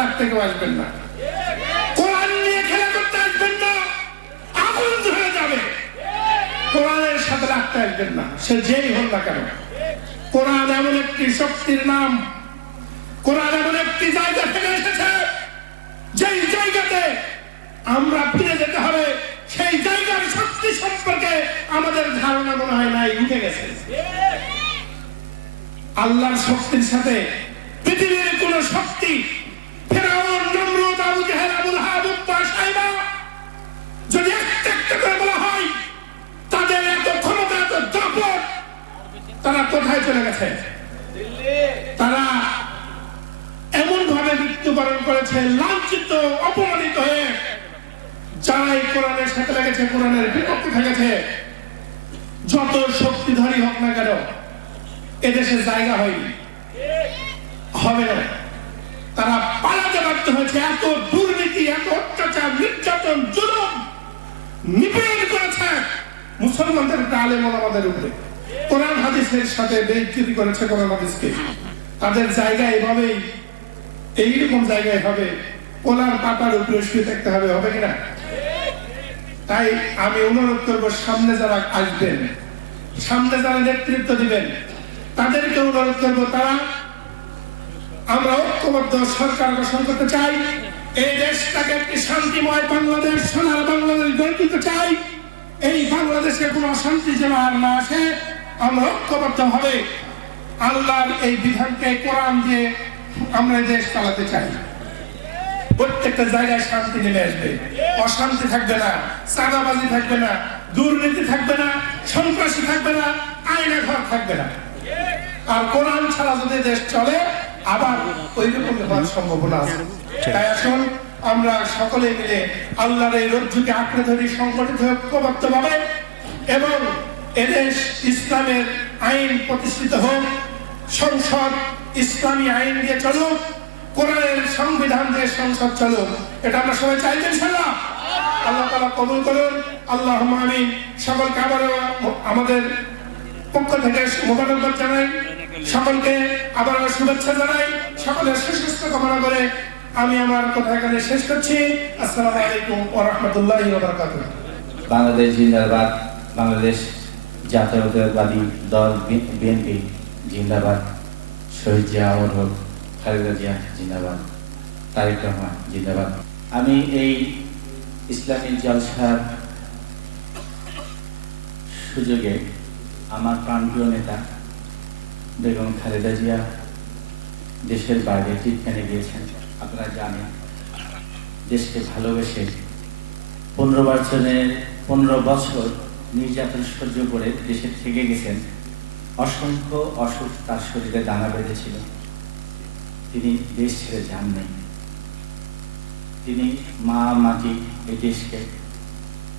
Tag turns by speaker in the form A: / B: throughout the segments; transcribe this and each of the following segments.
A: লাগতে কেউ আসবেন না। কোরআন নিয়ে খেলা করতে আসবেন না, আগুন ধরে যাবে। কোরআনের সাথে লাগতে আসবেন না, সে যেই হন না কেন। কোরআন এমন একটি শক্তির নাম, কোরআন এমন একটি জায়গা থেকে এসেছে, যেই জায়গাতে আমরা ফিরে যেতে হবে, সেই জায়গার শক্তি সম্পর্কে আমাদের ধারণা মনে হয় নাই, উঠে গেছে। আল্লাহর শক্তির সাথে পৃথিবীর কোন শক্তি কোথায় চলে গেছে? তারা এমন ভাবে মৃত্যুবরণ করেছে, লাঞ্ছিত, অপমানিত হয়ে যারা এই কোরআনের সাথে লেগেছে, কোরআনের বিপক্ষে থেকেছে, যত শক্তিধরী হোক না কেন, এদেশে জায়গা হয়নি। হবে না। তারা পালাতে বাধ্য হয়েছে, এত দুর্নীতি, এত অত্যাচার, নির্যাতন, জুলুম নিপীড়ন করেছে। মুসলমানদের তালে আমাদের উপরে। কোরআন হাদিসের সাথে বেইজ্জতি করেছে কোরআন হাদিসকে। তাদের জায়গা এভাবেই, এইরকম জায়গায় হবে ওনার পাতার উপরে শুয়ে থাকতে হবে হবে কিনা? তাই আমি অনুরোধ করব, সামনে যারা আসবেন, সামনে যারা নেতৃত্ব দিবেন, তাদেরকে অনুরোধ করব, তারা আমরা ঐক্যবদ্ধ সরকার গঠন করতে চাই, এই দেশটাকে একটি শান্তিময় বাংলাদেশ, সোনার বাংলাদেশ গড়ে তুলতে চাই, এই বাংলাদেশে কোনো অশান্তি যেন আর না আসে। আমরা ঐক্যবদ্ধ হবে। আল্লাহর এই বিধানকে কোরআন দিয়ে আমরা দেশ চালাতে চাই। প্রত্যেকটা জায়গায় শান্তি নেমে আসবে। অশান্তি থাকবে না, চাঁদাবাজি থাকবে না, দুর্নীতি থাকবে না, সন্ত্রাসী থাকবে না আইনা ঘর থাকবে না। আর কোরআন ছাড়া যদি দেশ চলে, আবার ওই রকম হওয়ার সম্ভাবনা আছে। তাই আসুন, আমরা সকলে মিলে আল্লাহর এই রজ্জুকে আঁকড়ে ধরি, সংগঠিত ঐক্যবদ্ধ ভাবে এবং এদেশ ইসলামের আইন প্রতিষ্ঠিত হোক, সংসদ ইসলামী আইন দিয়ে চলুক, কোরআনের সংবিধান দিয়ে সংসদ চলুক। এটা আমরা সবাই চাইছেন ইনশাআল্লাহ। আল্লাহ তাআলা কবুল করুন। আল্লাহ আমিন। সকলকে আবারও আমাদের পক্ষ থেকে মোবারকবাদ জানাই। সকলকে আবার শুভেচ্ছা জানাই। সকলের সুস্বাস্থ্য কামনা করে আমি আমার কথা এখানে শেষ করছি। আসসালামু আলাইকুম ওয়া রাহমাতুল্লাহি ওয়া বারাকাতুহু।
B: বাংলাদেশ জিন্দাবাদ। বাংলাদেশ জাতীয়তাবাদী দল বিএনপি জিন্দাবাদ। শহীদ খালেদা জিয়া জিন্দাবাদ। রহমান জিন্দাবাদ। আমি এই ইসলামী জলসার সুযোগে আমার প্রাণপ্রিয় নেতা বেগম খালেদা জিয়া দেশের বাইরে ট্রিটমেন্টে গিয়েছেন। আপনারা জানেন, দেশকে ভালোবেসে পনেরো বছরের, পনেরো বছর নির্যাতন সহ্য করে দেশে থেকে গেছেন। অসংখ্য অসুখ তার শরীরে দানা বেঁধেছিল। তিনি দেশ ছেড়ে যান নাই তিনি মা মাটি এই দেশকে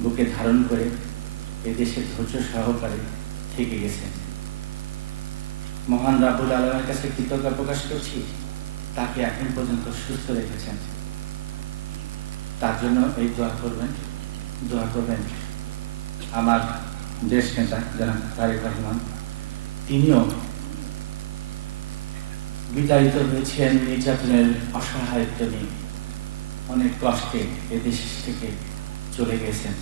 B: বুকে ধারণ করে এই দেশের ধৈর্য সহকারে থেকে গেছেন। মহান রাবুল আলমের কাছে কৃতজ্ঞতা প্রকাশ করছি, তাকে এখন পর্যন্ত সুস্থ রেখেছেন। তার জন্য এই দোয়া করবেন দোয়া করবেন। আমার দেশ নেতা জনাব তারেক রহমান। তিনিও বিতাড়িত হয়েছেন নির্যাতনের অসহায়ত্ব নিয়ে। অনেক কষ্টে এদেশ থেকে চলে গেছেন।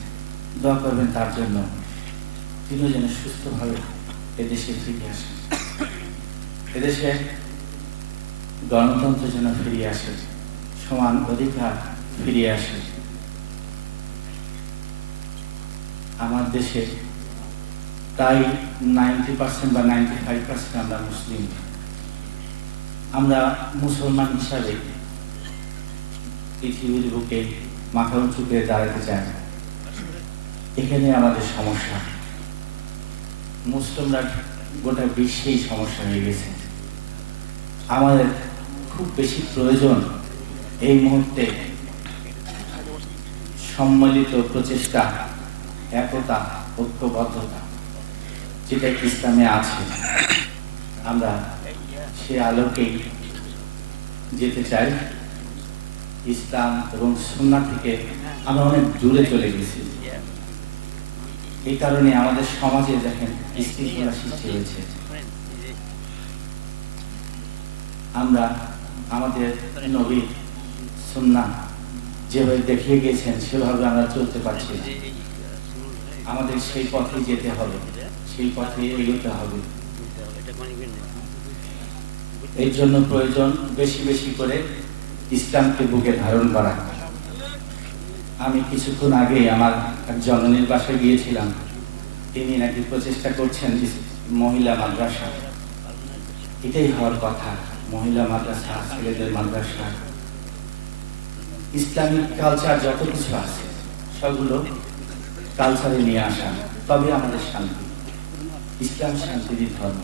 B: দোয়া করবেন তার জন্য। তিনিও যেন সুস্থভাবে এদেশে ফিরে আসেন। এদেশে গণতন্ত্র যেন ফিরিয়ে আসে, সমান অধিকার ফিরিয়ে আসে। আমার দেশে প্রায় নাইনটি পার্সেন্ট বা নাইনটি ফাইভ পার্সেন্ট আমরা মুসলিম। আমরা মুসলমান হিসাবে পৃথিবীর বুকে মাথা উঁচু করে দাঁড়াতে চাই। না। এখানে আমাদের সমস্যা। মুসলিমরা গোটা বিশ্বেই সমস্যা হয়ে গেছে। আমাদের খুব বেশি প্রয়োজন এই মুহূর্তে সম্মিলিত প্রচেষ্টা একতা, ঐক্যবদ্ধতা, যেটা ইসলামে আছে। আমরা সে আলোকেই যেতে চাই। ইসলাম এবং সুন্না থেকে আমরা অনেক দূরে চলে গেছি। এই কারণে আমাদের সমাজে দেখেন বিশৃঙ্খলা সৃষ্টি হয়েছে। আমরা আমাদের নবী সুন্না যেভাবে দেখিয়ে গিয়েছেন, সেভাবে আমরা চলতে পারছি আমাদের সেই পথে যেতে হবে। সেই পথে এগোতে হবে। এই জন্য প্রয়োজন বেশি বেশি করে ইসলামকে বুকে ধারণ করা। আমি কিছুক্ষণ আগে আমার এক জননীর বাসায় গিয়েছিলাম। তিনি নাকি প্রচেষ্টা করছেন মহিলা মাদ্রাসা। এটাই হওয়ার কথা, মহিলা মাদ্রাসা, ছেলেদের মাদ্রাসা। ইসলামিক কালচার যত কিছু আছে, সবগুলো কালচারে নিয়ে আসা তবে আমাদের শান্তি। ইসলাম শান্তির ধর্ম,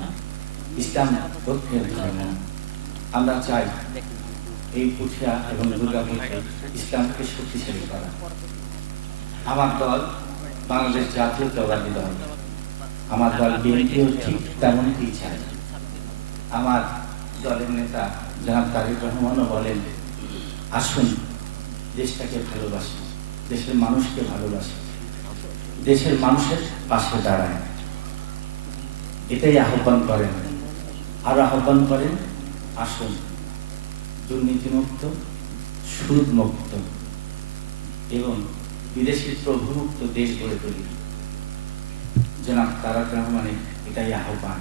B: ইসলাম ঐক্যের ধর্ম। আমরা চাই এই পুঠিয়া এবং দুর্গাপুরে ইসলামকে শক্তিশালী করা। আমার দল বাংলাদেশ জাতীয়তাবাদী দল। আমার দল বিএনপিও ঠিক তেমনটি চায়। আমার দলের নেতা জনাব তারেক রহমানও বলেন, আসুন, দেশটাকে ভালোবাসি, দেশের মানুষকে ভালোবাসি। দেশের মানুষের পাশে দাঁড়ায়। এটাই আহ্বান করেন। আর আহ্বান করেন, আসুন, দুর্নীতিমুক্ত সুদ মুক্ত এবং বিদেশি প্রভুমুক্ত দেশ গড়ে তুলি। জনাব তারাক রহমানের এটাই আহ্বান।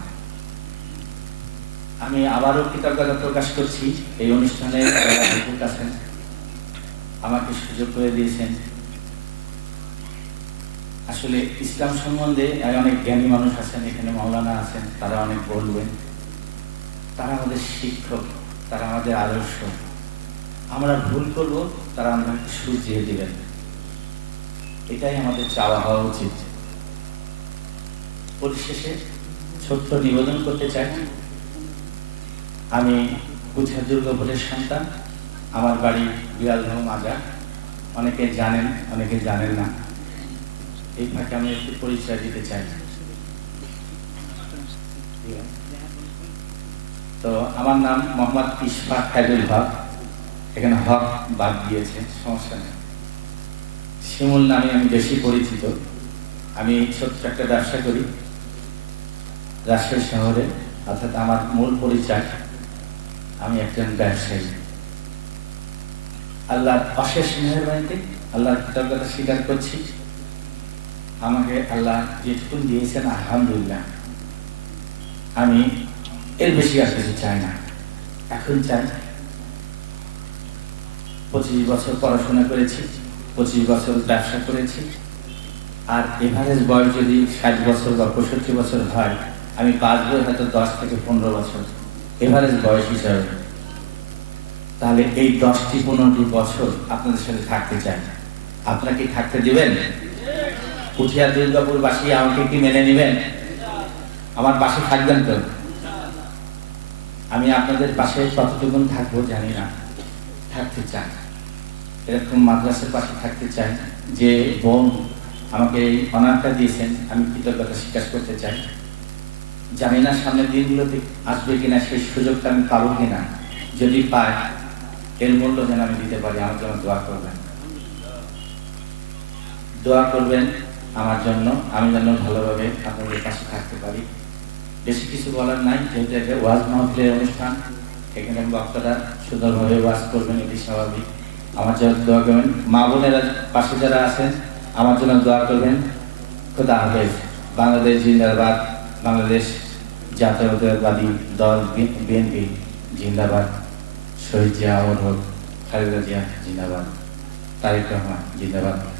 B: আমি আবারও কৃতজ্ঞতা প্রকাশ করছি, এই অনুষ্ঠানে আমাকে সুযোগ করে দিয়েছেন। আসলে ইসলাম সম্বন্ধে অনেক জ্ঞানী মানুষ আছেন, এখানে মাওলানা আছেন, তারা অনেক বলবেন। তারা আমাদের শিক্ষক, তারা আমাদের আদর্শ। আমরা ভুল করব, তারা আমাদেরকে সুজিয়ে দিবেন। এটাই আমাদের চাওয়া হওয়া উচিত। পরিশেষে ছোট্ট নিবেদন করতে চাই। আমি কুচা দুর্গাপুরের সন্তান। আমার বাড়ি বিড়ালধাম মাজা অনেকে জানেন অনেকে জানেন না। এই ফাঁকে আমি একটু পরিচয় দিতে চাই। তো আমার নাম মোহাম্মদ ইশফাক খাইরুল হক। এখানে হক বাদ দিয়েছে, সমস্যা নেই। শিমুল নামে আমি বেশি পরিচিত। আমি ছোট্ট একটা ব্যবসা করি। রাজশাহী শহরে, অর্থাৎ আমার মূল পরিচয়, আমি একজন ব্যবসায়ী। আল্লাহর অশেষ মেহরবানিতে আল্লাহর কৃতজ্ঞতা স্বীকার করছি। আমাকে আল্লাহ যেটুকুন দিয়েছেন, আলহামদুলিল্লাহ। আমি এর বেশি আর কিছু চাই না। এখন চাই, পঁচিশ বছর পড়াশোনা করেছি, পঁচিশ বছর ব্যবসা করেছি, আর এভারেজ বয়স যদি ষাট বছর বা পঁয়ষট্টি বছর হয়, আমি বাঁচবো হয়তো দশ থেকে পনেরো বছর এভারেজ বয়স হিসাবে। তাহলে এই দশটি পনেরোটি বছর আপনাদের সাথে থাকতে চাই। আপনারা কি থাকতে দিবেন? পুঠিয়া দুর্গাপুরবাসী আমাকে কি মেনে নেবেন? আমার পাশে থাকবেন তো? আমি আপনাদের পাশে কতটুকুন থাকব জানি না। থাকতে চাই। এরকম মাদ্রাসার পাশে থাকতে চাই যে বোন আমাকে এই অনারটা দিয়েছেন, আমি কৃতজ্ঞতা স্বীকার করতে চাই। জানি না সামনের দিনগুলোতে আসবে কিনা সেই সুযোগটা আমি পাবো কিনা। যদি পাই এর মূল্য যেন আমি দিতে পারি, আমার জন্য দোয়া করবেন। দোয়া করবেন আমার জন্য, আমি যেন ভালোভাবে আপনাদের পাশে থাকতে পারি। বেশি কিছু বলার নাই, যেহেতু একটা ওয়াজ মাহফিলের অনুষ্ঠান, এখানে বক্তারা সুন্দরভাবে ওয়াজ করবেন, এটি স্বাভাবিক। আমার জন্য দোয়া করবেন। মা বোনেরা পাশে যারা আছেন, আমার জন্য দোয়া করবেন। খোদা হাফেজ। বাংলাদেশ জিন্দাবাদ। বাংলাদেশ জাতীয়তাবাদী দল বিএনপি জিন্দাবাদ। শহীদ জিয়া অমর হোক, খালেদা জিয়া জিন্দাবাদ। তারেক রহমান জিন্দাবাদ।